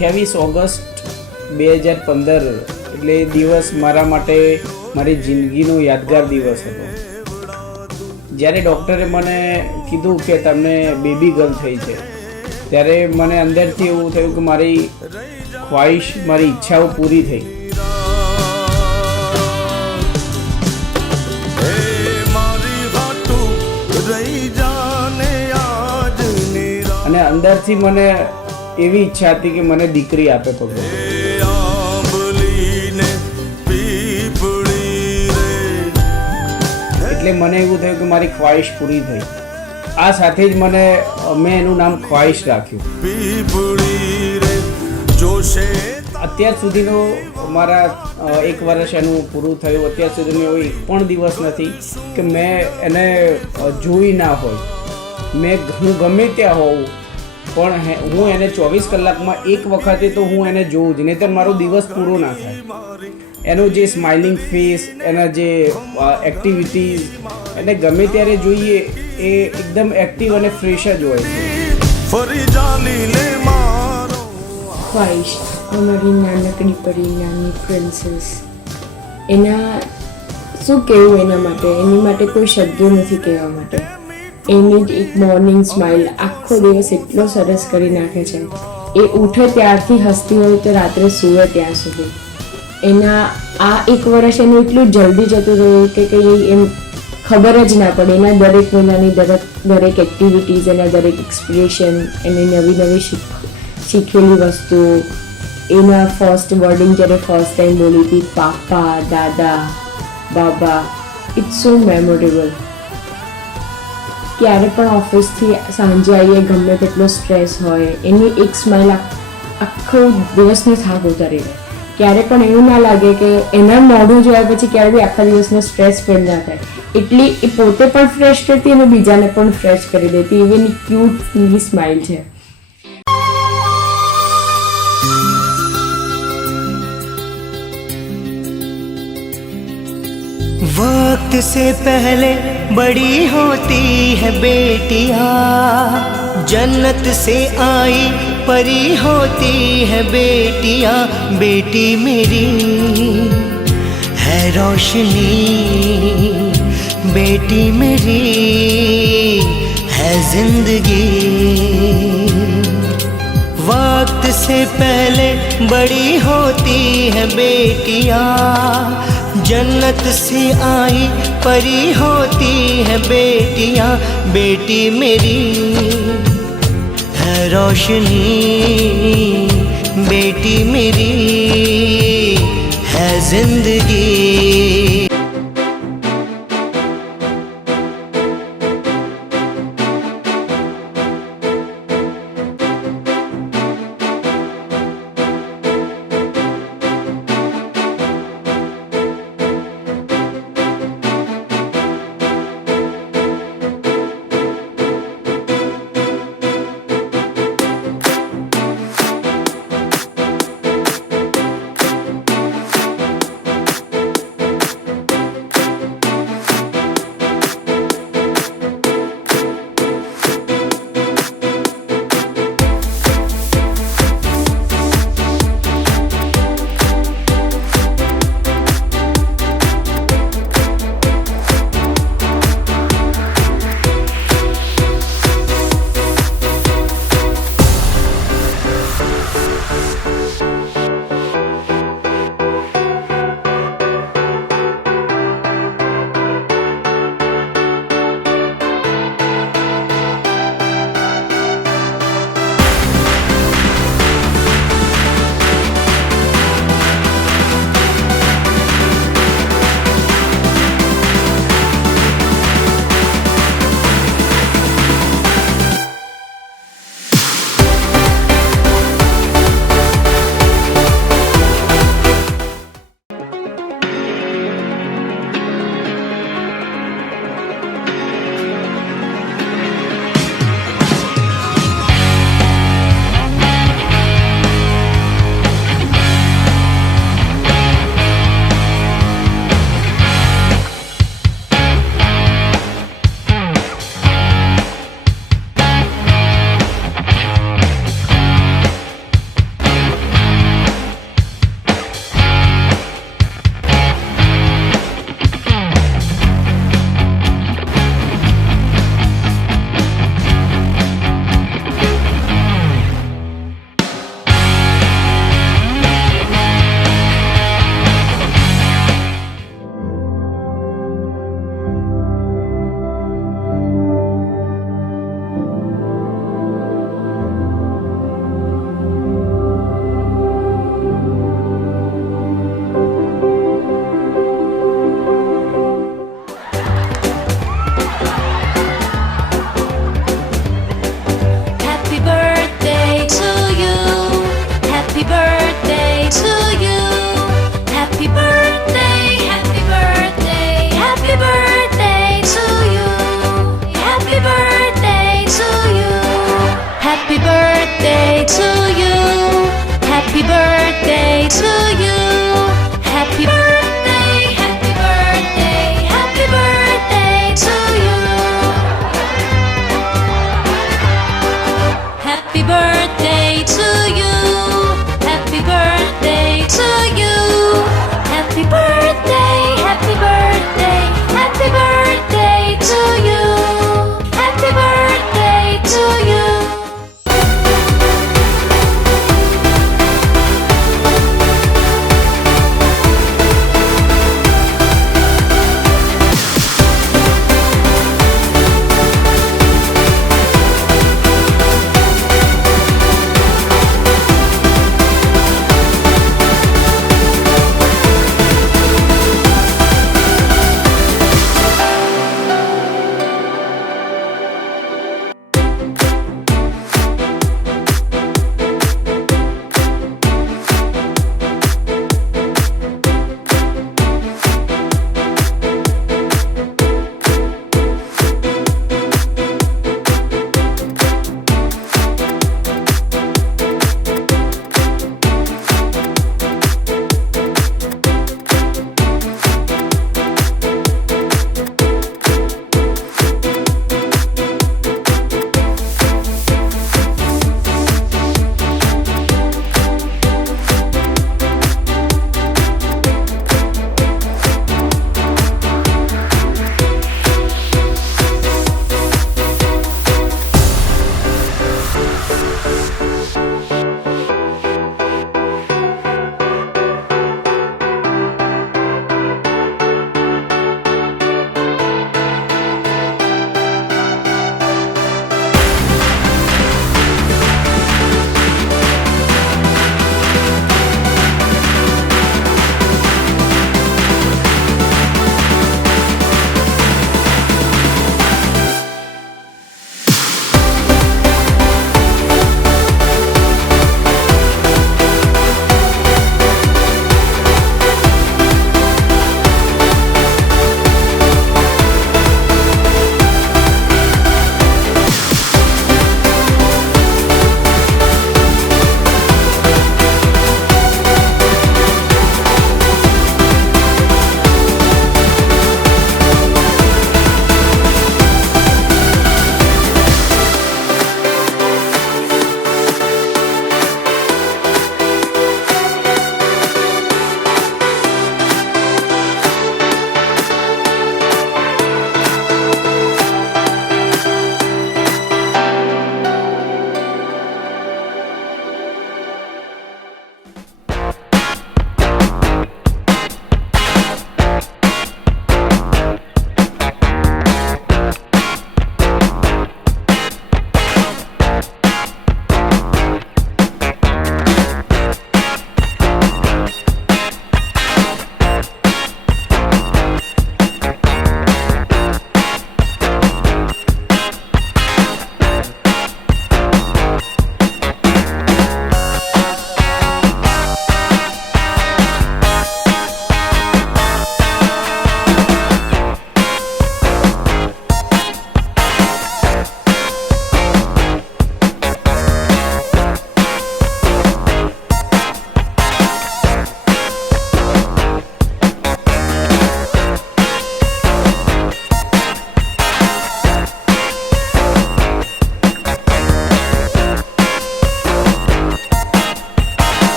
28 August 2015 એટલે એ દિવસ મારા માટે મારી જિંદગીનો યાદગાર દિવસ હતો. જ્યારે ડૉક્ટરે મને કીધું કે તમને બેબી ગર્લ થઈ છે, ત્યારે મને અંદરથી એવું થયું કે મારી ખ્વાહિશ, મારી ઈચ્છાઓ પૂરી થઈ. અને અંદરથી મને એવી ઈચ્છા હતી કે મને દીકરી આપે ભગવાન. એટલે મને એવું થયું કે મારી ખ્વાહિશ પૂરી થઈ. આ સાથે જ મેં એનું નામ ખ્વાહિશ રાખ્યું. અત્યાર સુધીનો મારા 1 વર્ષ એનું પૂરું થયું, અત્યાર સુધીનો એવો એક પણ દિવસ નથી કે મેં એને જોઈ ના હોય. હું ગમે ત્યાં હોઉં પણ હું એને 24 કલાકમાં એક વખતે તો હું એને જોઉં જ, નહીંતર મારો દિવસ પૂરો ના થાય. એનો જે સ્માઇલિંગ ફેસ, એના જે એક્ટિવિટીઝ, એને ગમે ત્યારે જોઈએ એ એકદમ એક્ટિવ અને ફ્રેશ જ હોય છે. ખ્વાહિશ અમારી નાનકડી પરી, નાની પ્રિન્સેસ. એના શું કહેવું એના માટે, એની માટે કોઈ શબ્દો નથી કહેવા માટે. એની જ એક મોર્નિંગ સ્માઇલ આખો દિવસ એટલો સરસ કરી નાખે છે. એ ઉઠે ત્યારથી હસતી હોય તો રાત્રે સૂવે ત્યાં સુધી. એના આ 1 વર્ષ એનું એટલું જલ્દી જતું રહ્યું કે કંઈ એમ ખબર જ ના પડે. એના દરેક મહિનાની દરેક એક્ટિવિટીઝ, એના દરેક એક્સપ્રેશન, એની નવી શીખેલી વસ્તુઓ, એના ફર્સ્ટ વર્ડિંગ જ્યારે ફર્સ્ટ ટાઈમ બોલી હતી, પાપા, દાદા, બાબા, ઇટ્સ સો મેમોરેબલ. ક્યારે પણ ઓફિસથી સાંજે આવીએ, ગમે તેટલો સ્ટ્રેસ હોય, એની એક સ્માઇલ આખો દિવસનો થાક ઉતારી દે. ક્યારે પણ એવું ના લાગે કે એના મોઢું જોયા પછી ક્યારે બી આખા દિવસનો સ્ટ્રેસ ફીલ ના થાય. એટલી એ પોતે પણ ફ્રેશ કરતી અને બીજાને પણ ફ્રેશ કરી દેતી. એવી ક્યુટ એવી સ્માઇલ છે. वक्त से पहले बड़ी होती है बेटियां, जन्नत से आई परी होती है बेटियां. बेटी मेरी है रोशनी, बेटी मेरी है जिंदगी. वक्त से पहले बड़ी होती है बेटियां, जन्नत से आई परी होती है बेटियां. बेटी मेरी है रोशनी, बेटी मेरी है जिंदगी.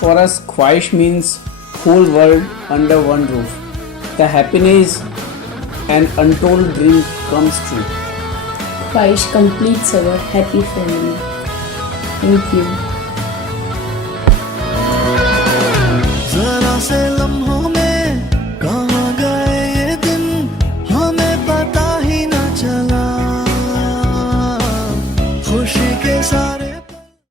for us, Khwaish means whole world under one roof. The happiness and untold dream comes true. Khwaish completes our happy family. Thank you. जरा से लम्हों में